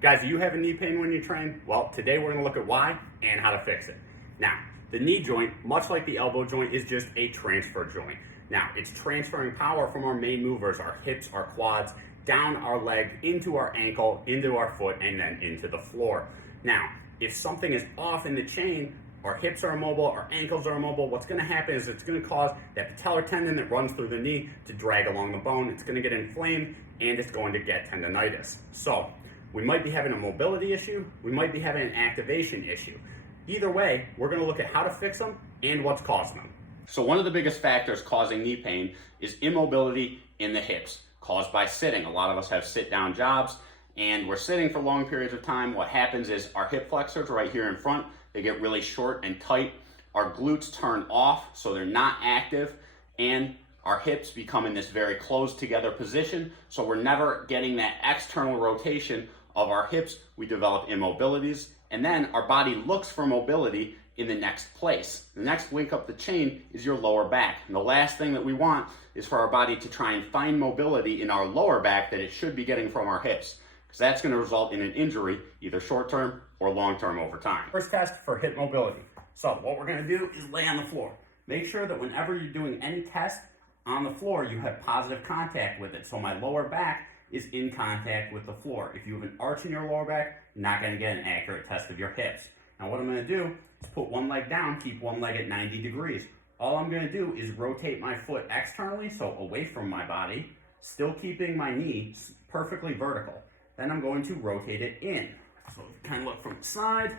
Guys, do you have knee pain when you train? Well, today we're going to look at why and how to fix it. Now, the knee joint, much like the elbow joint, is just a transfer joint. Now, it's transferring power from our main movers, our hips, our quads, down our leg, into our ankle, into our foot, and then into the floor. Now, if something is off in the chain, our hips are immobile, our ankles are immobile, what's going to happen is it's going to cause that patellar tendon that runs through the knee to drag along the bone. It's going to get inflamed, and it's going to get tendinitis. So, we might be having a mobility issue, we might be having an activation issue. Either way, we're going to look at how to fix them and what's causing them. So one of the biggest factors causing knee pain is immobility in the hips, caused by sitting. A lot of us have sit-down jobs, and we're sitting for long periods of time. What happens is our hip flexors right here in front, they get really short and tight. Our glutes turn off, so they're not active, and our hips become in this very closed together position, so we're never getting that external rotation of our hips. We develop immobilities, and then our body looks for mobility in the next place. The next link up the chain is your lower back. And the last thing that we want is for our body to try and find mobility in our lower back that it should be getting from our hips, because that's going to result in an injury, either short-term or long-term over time. First test for hip mobility. So what we're going to do is lay on the floor. Make sure that whenever you're doing any test on the floor, you have positive contact with it. So my lower back is in contact with the floor. If you have an arch in your lower back, you're not going to get an accurate test of your hips. Now what I'm going to do is put one leg down, keep one leg at 90 degrees. All I'm going to do is rotate my foot externally, so away from my body, still keeping my knee perfectly vertical. Then I'm going to rotate it in. So kind of look from the side,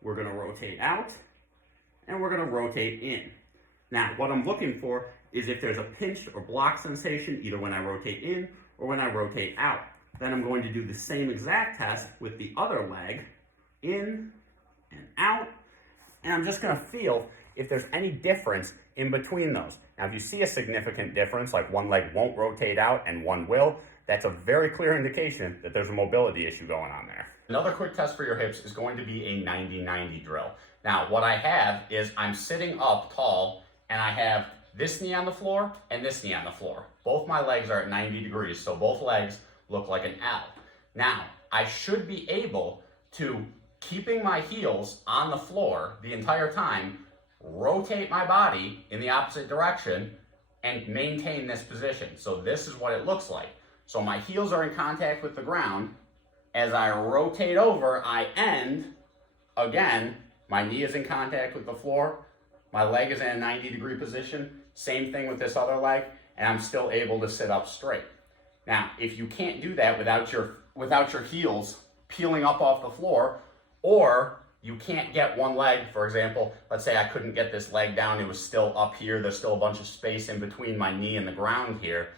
we're going to rotate out, and we're going to rotate in. Now what I'm looking for is if there's a pinch or block sensation, either when I rotate in or when I rotate out. Then I'm going to do the same exact test with the other leg, in and out, and I'm just going to feel if there's any difference in between those. Now, if you see a significant difference, like one leg won't rotate out and one will, that's a very clear indication that there's a mobility issue going on there. Another quick test for your hips is going to be a 90-90 drill. Now, what I have is I'm sitting up tall, and I have this knee on the floor and this knee on the floor. Both my legs are at 90 degrees, so both legs look like an L. Now, I should be able to, keeping my heels on the floor the entire time, rotate my body in the opposite direction and maintain this position. So this is what it looks like. So my heels are in contact with the ground. As I rotate over, I end. Again, my knee is in contact with the floor. My leg is in a 90-degree position. Same thing with this other leg, and I'm still able to sit up straight. Now, if you can't do that without your heels peeling up off the floor, or you can't get one leg, for example, let's say I couldn't get this leg down, it was still up here, there's still a bunch of space in between my knee and the ground here,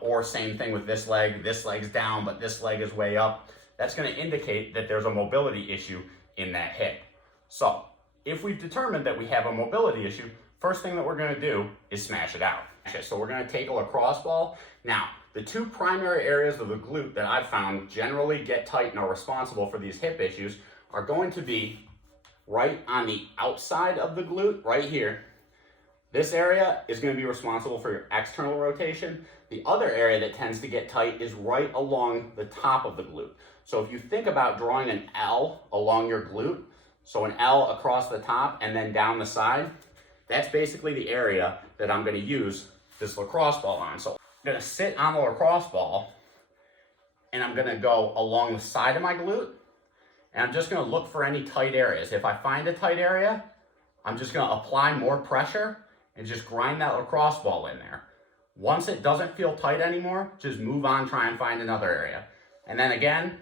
or same thing with this leg's down, but this leg is way up. That's going to indicate that there's a mobility issue in that hip. So, if we've determined that we have a mobility issue, first thing that we're going to do is smash it out. So we're going to take a lacrosse ball. Now, the two primary areas of the glute that I've found generally get tight and are responsible for these hip issues are going to be right on the outside of the glute, right here. This area is going to be responsible for your external rotation. The other area that tends to get tight is right along the top of the glute. So if you think about drawing an L along your glute, so an L across the top and then down the side, that's basically the area that I'm going to use this lacrosse ball on. So I'm going to sit on the lacrosse ball, and I'm going to go along the side of my glute, and I'm just going to look for any tight areas. If I find a tight area, I'm just going to apply more pressure and just grind that lacrosse ball in there. Once it doesn't feel tight anymore, just move on, try and find another area. And then again,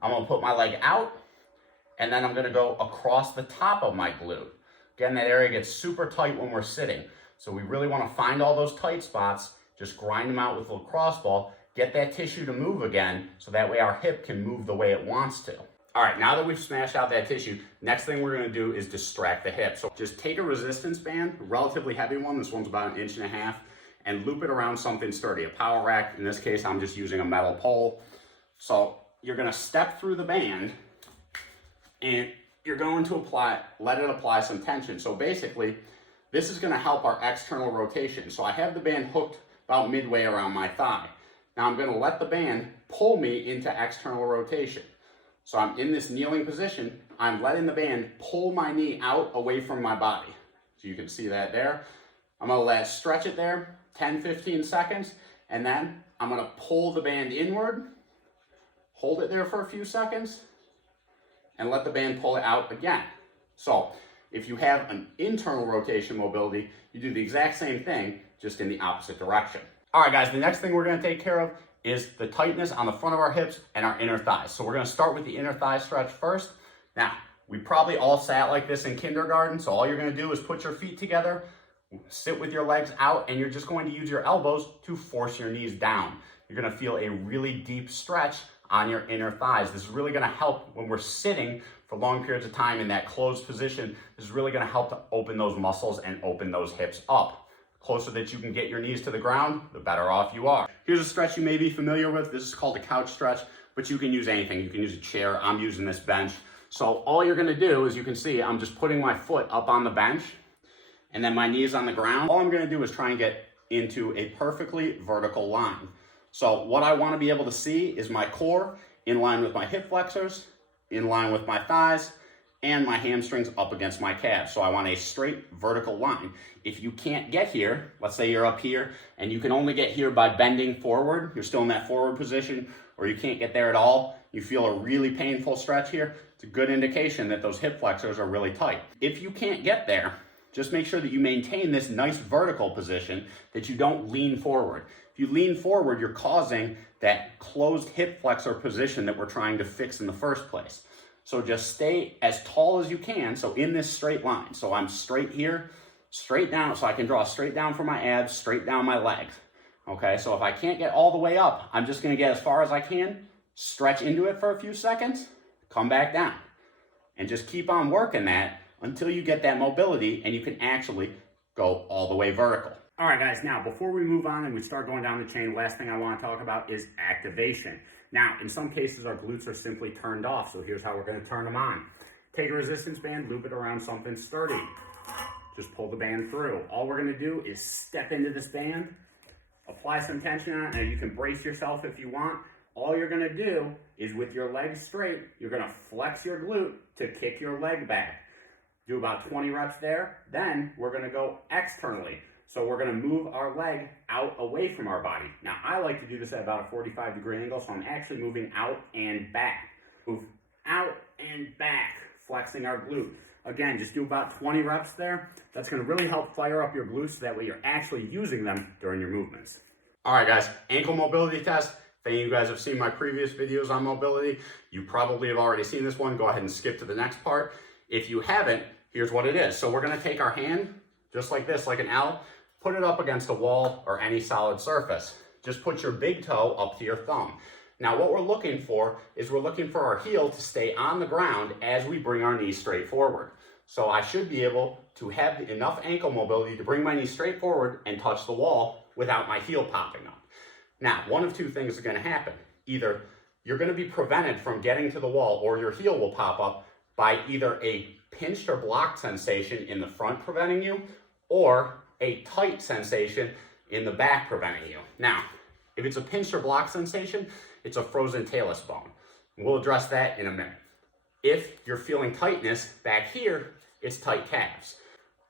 I'm going to put my leg out, and then I'm going to go across the top of my glute. Again, that area gets super tight when we're sitting. So we really want to find all those tight spots, just grind them out with the lacrosse ball, get that tissue to move again, so that way our hip can move the way it wants to. All right, now that we've smashed out that tissue, next thing we're going to do is distract the hip. So just take a resistance band, a relatively heavy one, this one's about 1.5 inches, and loop it around something sturdy, a power rack. In this case, I'm just using a metal pole. So you're going to step through the band, and you're going to let it apply some tension. So basically, this is going to help our external rotation. So I have the band hooked about midway around my thigh. Now I'm gonna let the band pull me into external rotation. So I'm in this kneeling position, I'm letting the band pull my knee out away from my body. So you can see that there. I'm gonna stretch it there, 10, 15 seconds, and then I'm gonna pull the band inward, hold it there for a few seconds, and let the band pull it out again. So if you have an internal rotation mobility, you do the exact same thing, just in the opposite direction. All right, guys, the next thing we're gonna take care of is the tightness on the front of our hips and our inner thighs. So we're gonna start with the inner thigh stretch first. Now, we probably all sat like this in kindergarten, so all you're gonna do is put your feet together, sit with your legs out, and you're just going to use your elbows to force your knees down. You're gonna feel a really deep stretch on your inner thighs. This is really gonna help when we're sitting for long periods of time in that closed position. This is really gonna help to open those muscles and open those hips up. The closer that you can get your knees to the ground, the better off you are. Here's a stretch you may be familiar with. This is called a couch stretch, but you can use anything. You can use a chair. I'm using this bench. So all you're gonna do, as you can see, I'm just putting my foot up on the bench and then my knees on the ground. All I'm gonna do is try and get into a perfectly vertical line. So what I wanna be able to see is my core in line with my hip flexors, in line with my thighs, and my hamstrings up against my calves. So I want a straight vertical line. If you can't get here, let's say you're up here and you can only get here by bending forward, you're still in that forward position, or you can't get there at all, you feel a really painful stretch here, it's a good indication that those hip flexors are really tight. If you can't get there, just make sure that you maintain this nice vertical position, that you don't lean forward. If you lean forward, you're causing that closed hip flexor position that we're trying to fix in the first place. So just stay as tall as you can, so in this straight line. So I'm straight here, straight down, so I can draw straight down from my abs, straight down my legs. Okay, so if I can't get all the way up, I'm just gonna get as far as I can, stretch into it for a few seconds, come back down. And just keep on working that until you get that mobility and you can actually go all the way vertical. All right, guys, now before we move on and we start going down the chain, the last thing I want to talk about is activation. Now, in some cases, our glutes are simply turned off, so here's how we're going to turn them on. Take a resistance band, loop it around something sturdy. Just pull the band through. All we're going to do is step into this band, apply some tension on it. Now, you can brace yourself if you want. All you're going to do is with your legs straight, you're going to flex your glute to kick your leg back. Do about 20 reps there. Then we're going to go externally. So we're gonna move our leg out away from our body. Now, I like to do this at about a 45-degree angle, so I'm actually moving out and back. Move out and back, flexing our glute. Again, just do about 20 reps there. That's gonna really help fire up your glutes, so that way you're actually using them during your movements. All right, guys, ankle mobility test. If any of you guys have seen my previous videos on mobility, you probably have already seen this one. Go ahead and skip to the next part. If you haven't, here's what it is. So we're gonna take our hand, just like this, like an L, put it up against a wall or any solid surface. Just put your big toe up to your thumb. Now what we're looking for is we're looking for our heel to stay on the ground as we bring our knees straight forward. So I should be able to have enough ankle mobility to bring my knee straight forward and touch the wall without my heel popping up. Now, one of two things are gonna happen. Either you're gonna be prevented from getting to the wall, or your heel will pop up by either a pinched or blocked sensation in the front preventing you, or a tight sensation in the back preventing you. Now, if it's a pinched or blocked sensation, it's a frozen talus bone. We'll address that in a minute. If you're feeling tightness back here, it's tight calves.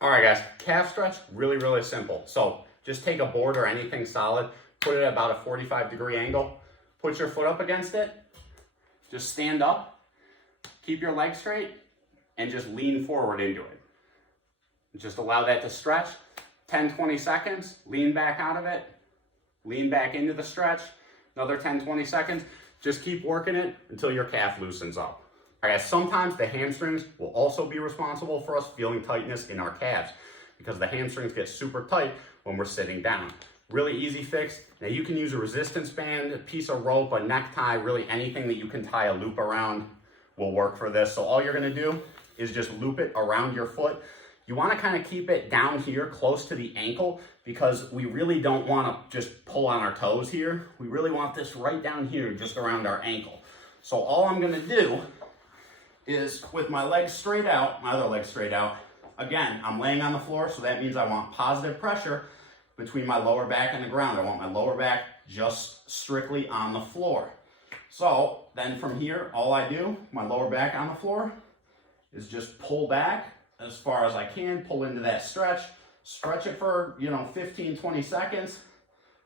All right, guys, calf stretch, really, really simple. So just take a board or anything solid, put it at about a 45-degree angle, put your foot up against it, just stand up, keep your leg straight, and just lean forward into it. Just allow that to stretch. 10, 20 seconds, lean back out of it, lean back into the stretch, another 10, 20 seconds. Just keep working it until your calf loosens up. All right, sometimes the hamstrings will also be responsible for us feeling tightness in our calves, because the hamstrings get super tight when we're sitting down. Really easy fix. Now you can use a resistance band, a piece of rope, a necktie, really anything that you can tie a loop around will work for this. So all you're gonna do is just loop it around your foot. You want to kind of keep it down here close to the ankle, because we really don't want to just pull on our toes here. We really want this right down here, just around our ankle. So all I'm going to do is, with my legs straight out, my other leg straight out, again, I'm laying on the floor, so that means I want positive pressure between my lower back and the ground. I want my lower back just strictly on the floor. So then from here, all I do, my lower back on the floor, is just pull back as far as I can, pull into that stretch it for, 15, 20 seconds,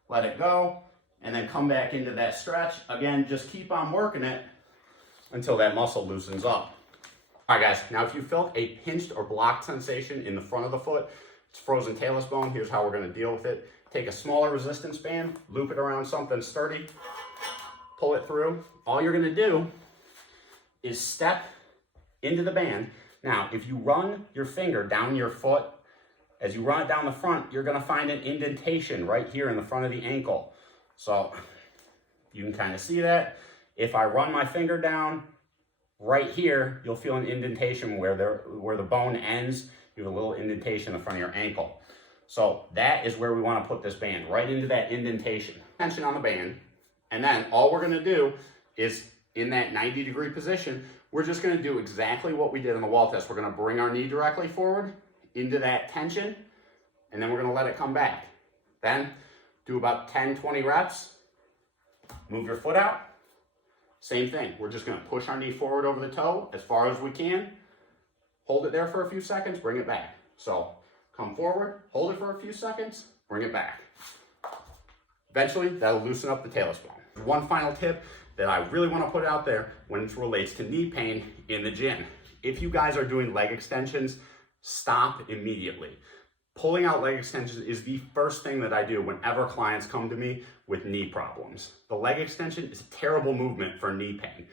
let it go, and then come back into that stretch. Again, just keep on working it until that muscle loosens up. All right, guys, now if you felt a pinched or blocked sensation in the front of the foot, it's frozen talus bone, here's how we're gonna deal with it. Take a smaller resistance band, loop it around something sturdy, pull it through. All you're gonna do is step into the band. Now, if you run your finger down your foot, as you run it down the front, you're gonna find an indentation right here in the front of the ankle. So you can kind of see that. If I run my finger down right here, you'll feel an indentation where the bone ends. You have a little indentation in the front of your ankle. So that is where we want to put this band, right into that indentation. Tension on the band, and then all we're going to do is, in that 90-degree position, we're just going to do exactly what we did in the wall test. We're going to bring our knee directly forward into that tension, and then we're going to let it come back. Then do about 10, 20 reps. Move your foot out. Same thing. We're just going to push our knee forward over the toe as far as we can. Hold it there for a few seconds, bring it back. So come forward, hold it for a few seconds, bring it back. Eventually, that'll loosen up the talus bone. One final tip that I really want to put out there when it relates to knee pain in the gym. If you guys are doing leg extensions, stop immediately. Pulling out leg extensions is the first thing that I do whenever clients come to me with knee problems. The leg extension is a terrible movement for knee pain.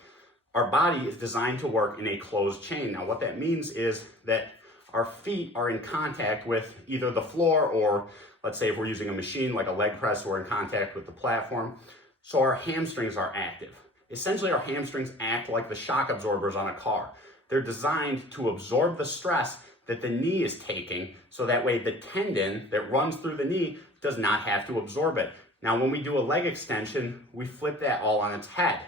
Our body is designed to work in a closed chain. Now, what that means is that our feet are in contact with either the floor, or let's say if we're using a machine like a leg press, we're in contact with the platform. So our hamstrings are active. Essentially, our hamstrings act like the shock absorbers on a car. They're designed to absorb the stress that the knee is taking, so that way the tendon that runs through the knee does not have to absorb it. Now, when we do a leg extension, we flip that all on its head.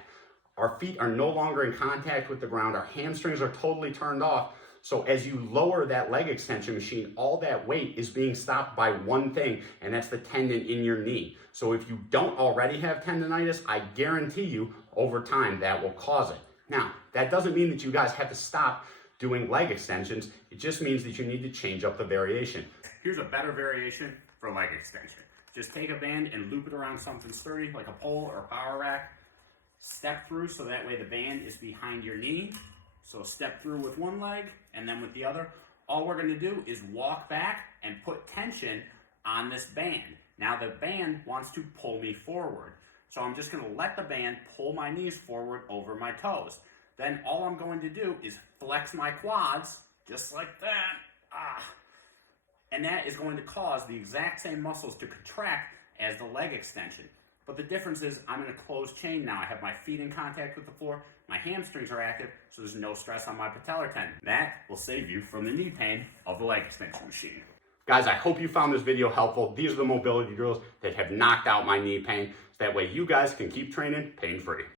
Our feet are no longer in contact with the ground. Our hamstrings are totally turned off. So as you lower that leg extension machine, all that weight is being stopped by one thing, and that's the tendon in your knee. So if you don't already have tendinitis, I guarantee you over time that will cause it. Now, that doesn't mean that you guys have to stop doing leg extensions. It just means that you need to change up the variation. Here's a better variation for leg extension. Just take a band and loop it around something sturdy like a pole or a power rack. Step through so that way the band is behind your knee. So step through with one leg and then with the other. All we're going to do is walk back and put tension on this band. Now the band wants to pull me forward. So I'm just going to let the band pull my knees forward over my toes. Then all I'm going to do is flex my quads just like that. And that is going to cause the exact same muscles to contract as the leg extension. But the difference is I'm in a closed chain now. I have my feet in contact with the floor. My hamstrings are active, so there's no stress on my patellar tendon. That will save you from the knee pain of the leg extension machine. Guys, I hope you found this video helpful. These are the mobility drills that have knocked out my knee pain. So that way you guys can keep training pain-free.